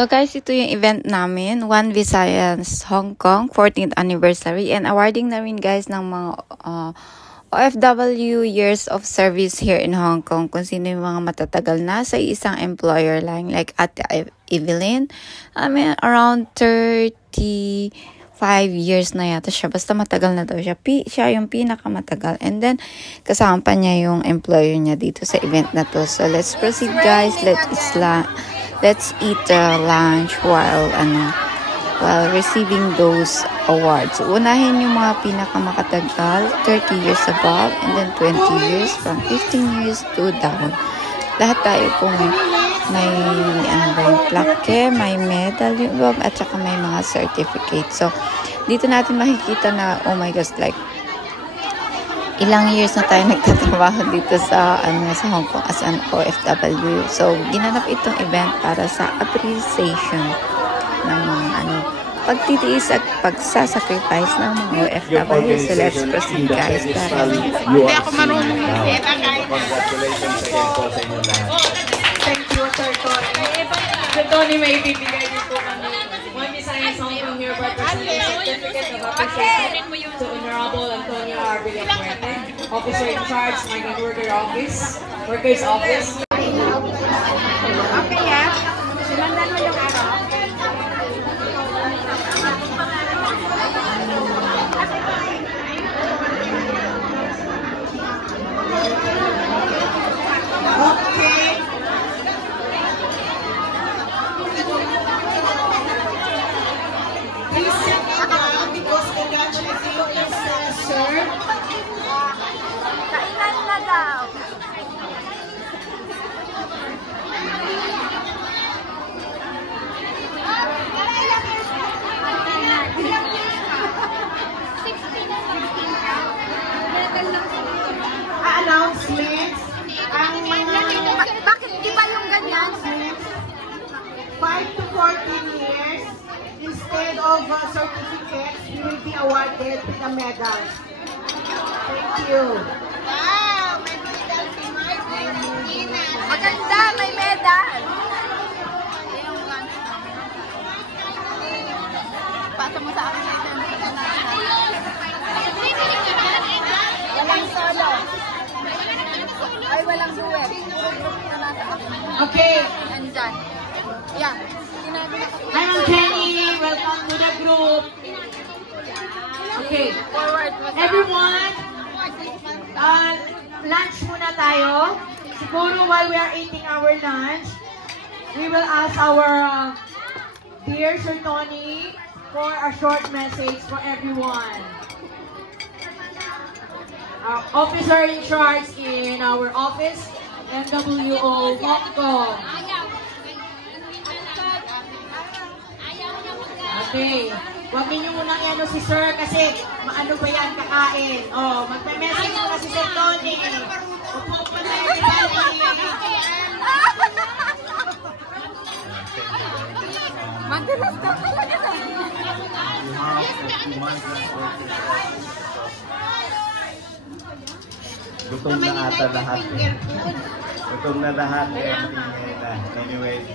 So guys, ito yung event namin, One Visayas Hong Kong 14th anniversary, and awarding na rin guys ng mga OFW years of service here in Hong Kong. Kung sino yung mga matatagal na sa isang employer lang, like Ate Evelyn. I mean, around 35 years na yata siya. Basta matagal na daw siya. Siya yung pinakamatagal. And then, kasama pa niya yung employer niya dito sa event na to. So, let's proceed guys. Let's eat lunch while receiving those awards. Unahin yung mga pinakamakatagal, 30 years above, and then 20 years, from 15 years to down. Lahat tayo po may plaque, may medal, at saka may mga certificate. So, dito natin makikita na, oh my gosh, like, ilang years na tayo nagtatrabaho dito sa Hong Kong as an OFW. So, ginanap itong event para sa appreciation ng mga pagtitiis at pagsasacrifice ng mga OFW. So, let's proceed guys. Hindi ako marunong magkita kahit. Congratulations again po sa inyo lahat. Thank you, Sir Tony. Sir Tony, may ibibigay niyo po kami. One Visayas Hong Kong here by presenting certificate of appreciation to Honorable Antonio R. Villafuerte, Officer in Charge, Migrant Workers Office. Okay, yeah. Simandan mo yung araw. Okay. Please sit down because congratulations, sir. Kailan na daw? Announcements. Bakit di ba yung ganyan? 5 to 14 years, instead of certificates, you will be awarded with a medal. Thank you. Wow! May medal si Martin. Maganda! May medal! Pasa mo sa akin ito. Walang solo. Ay, walang duet. Okay. Nandyan. Yeah. Hi, Ma'am Jenny. Welcome to the group. Okay. Forward. Everyone, lunch muna tayo. Siguro while we are eating our lunch, we will ask our dear Sir Tony for a short message for everyone. Officer in charge in our office, NWO Hong Kong. Okay. Huwag ninyo munang ano si Sir kasi maano ba yan kakain. Oh, magpe-message muna si Sir Tony. Upo pa na Madalas ka talaga sa Gutom na ata lahat. Gutom na lahat. Anyway,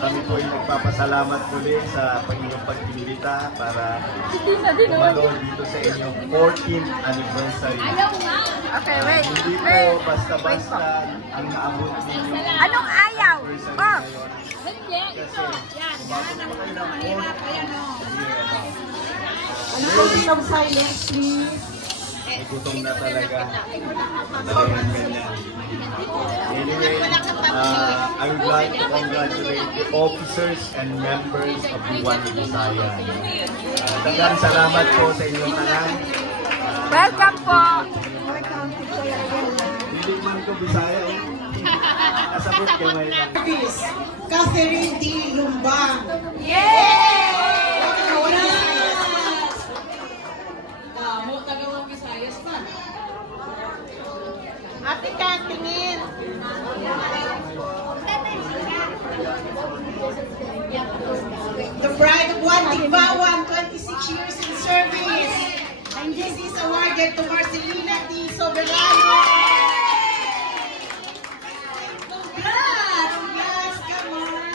kami po yung nagpapasalamat muli sa inyong pag-imbita para umalo dito sa inyong 14th anniversary. Okay, wait. Hindi po basta-basta ang naabot ninyo. Anong ayaw? Oh! Ano po ng silence, please? Gutom na talaga. Talagang ganyan. Anyway, I would like to congratulate the officers and members of the One Visayas. Daghang salamat po sa inyong tanan. Welcome po! Hindi man ko Bisaya. Nasabot kamay lang. Catherine D. Lumbang. Yay! Tagawang Visayas pa. Ate ka, tingin. The Bride of One Tigbawan, 26 years in service. And this is awarded to Marcelina T. Soberano. Congrats! Yes, come on.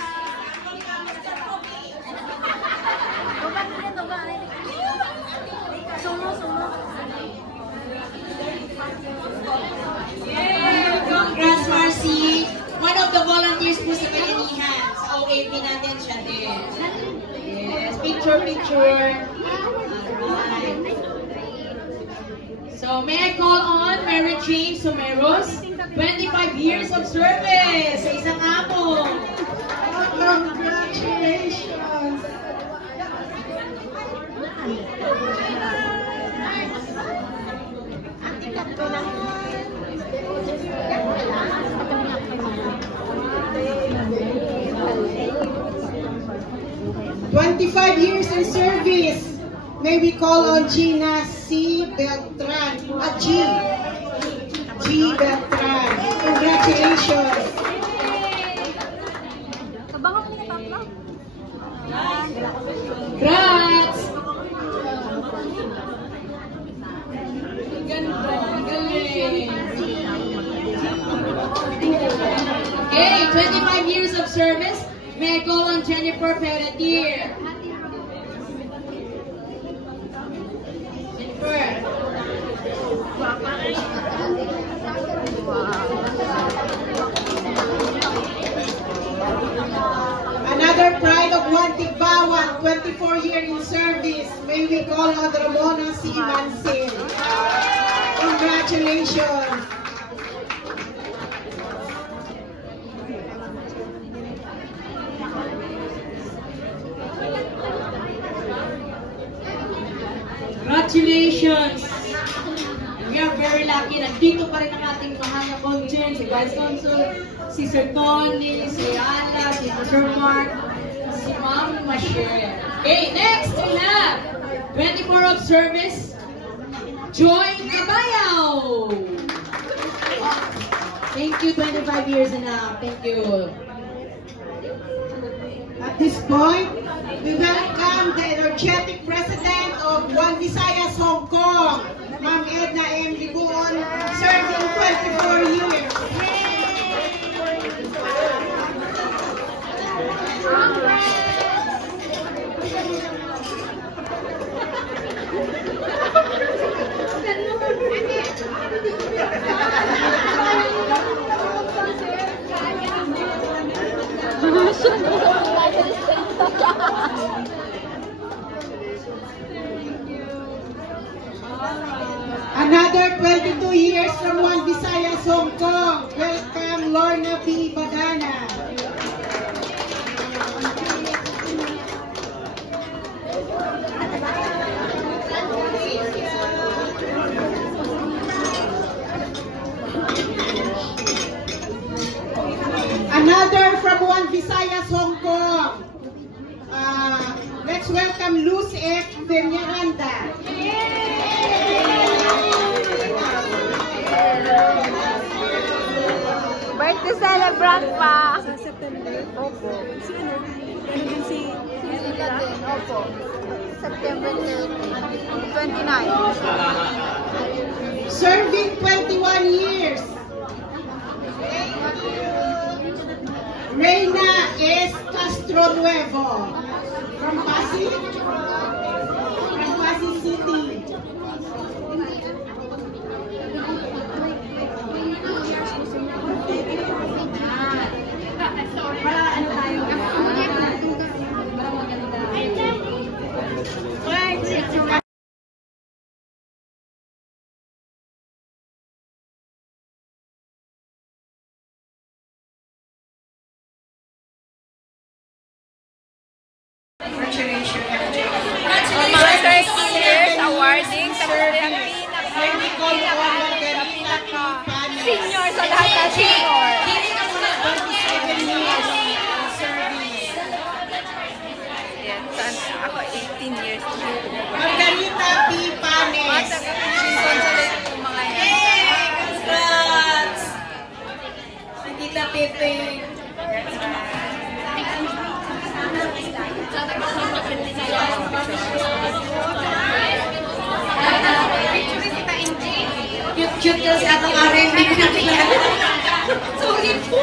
for picture. So may I call on Mary Jane Someros, 25 years of service sa isang amo. Congratulations! Years in service. May we call on Gina C. Beltran. G. Beltran. Congratulations. Congrats! Galing. Okay, 25 years of service. May I call on Jennifer Ferretier. Another pride of Juan Tigbawan, 24 years in service. May we call on Ramona C. Mancil. Congratulations. Congratulations! We are very lucky. Nandito pa rin ang ating mahal na consul, si Vice Consul, si Sir Tony, si Ala, si Sir Mark, si Ma'am Masher. Okay, next we have 24 of service, Joy Cabayaw. Thank you, 25 years and up. Thank you. At this point, we welcome the energetic president of One Visayas Hong Kong, Ma'am Edna M. Ligon, serving 24 years. Another 22 years from One Visayas Hong Kong. Welcome, Lorna B. Badana. Another from One Visayas Hong Kong. Let's welcome Luz F. Peñaranda. Birthday celebrant pa. Sa September? Opo. Si ano? Ano din si Sila din, opo. September 29. Serving 21 years. Reina S. Castro Nuevo. From Pasig? From Pasig City. Mga 30 years awarding sa senior sa lahat na senior. Yan, ako 18 years. Margarita P. Panes. Consolate po mga yan. Congrats! Nakita Pepe. Cute kasi atong R&B ko nakilala. Sorry po.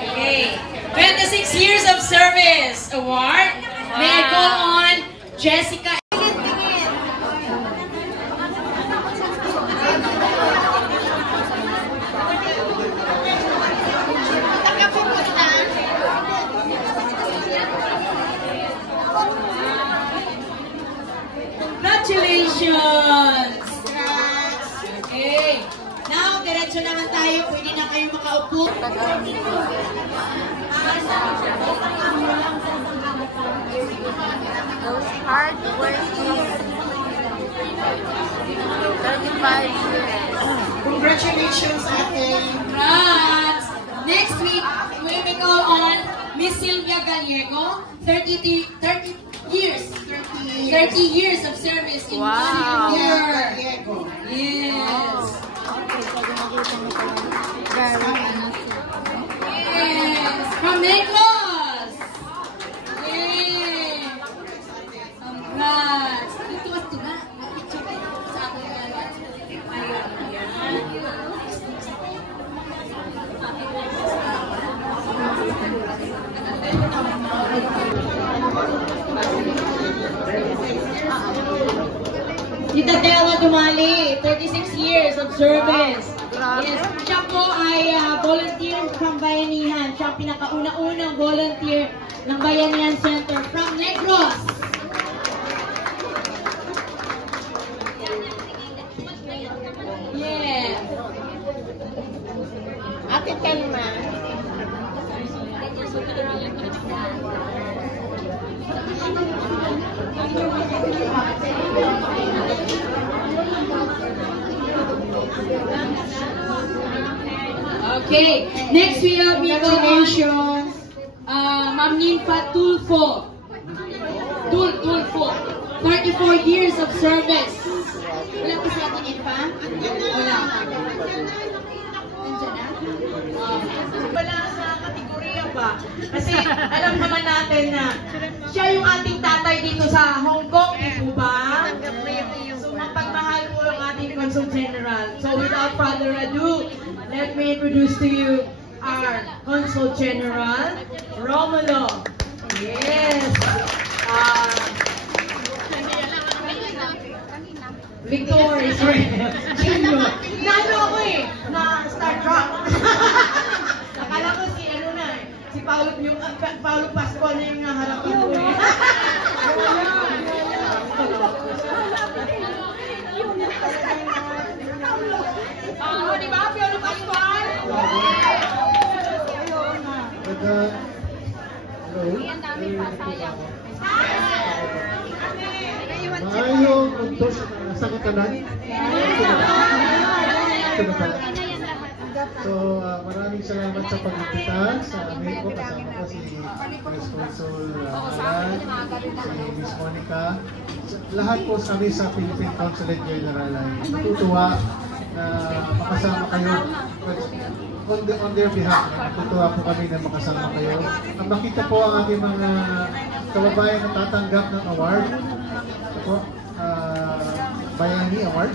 Okay. 26 years of service award. May I call on Jessica. Diretso naman tayo. Pwede na kayo makaupo. Those hard working 35 years. Congratulations, ate. Congrats! Next week, we will call on Miss Sylvia Gallego, 30 years. 30 years of service in Wow. volunteer. Diego. Yes. Yes. From Negros. Yes. Congrats. Ito at ito na. Sa akin na lang. Tita Della Dumali, 36 years of service. Yes, siya po ay volunteer from Bayanihan. Siya ang pinakauna-unang volunteer ng Bayanihan Center from Negros. Yes. Ate Telma. Okay, next we have Congratulations. Ma'am Ninfa Tulfo. Tulfo. 34 years of service. Wala pa si Ate Ninfa? Wala. Nandiyan na? Wala sa kategorya ba? Kasi alam naman natin na siya yung ating tatay dito sa Hong Kong, di po ba? So mapagmahal po ang ating Consul General. So without further ado, let me introduce to you our Consul General, Romulo. Yes. Victoria, sorry. Nano ako eh, na Star Trek. Akala ko si ano na eh, si Paulo Pascual na yung naharap ko eh. Di ba, Paulo Pascual? Maayong punto sa katalan. So, maraming salamat sa pag-imbita sa amin po. Kasama ko si Miss Consul Alan, si Miss Monica. Lahat po kami sa Philippine Consulate General ay natutuwa na makasama kayo. On their behalf, natutuwa po kami na makasama kayo. Ang makita po ang ating mga kababayan na tatanggap ng award. Po, Bayani Award.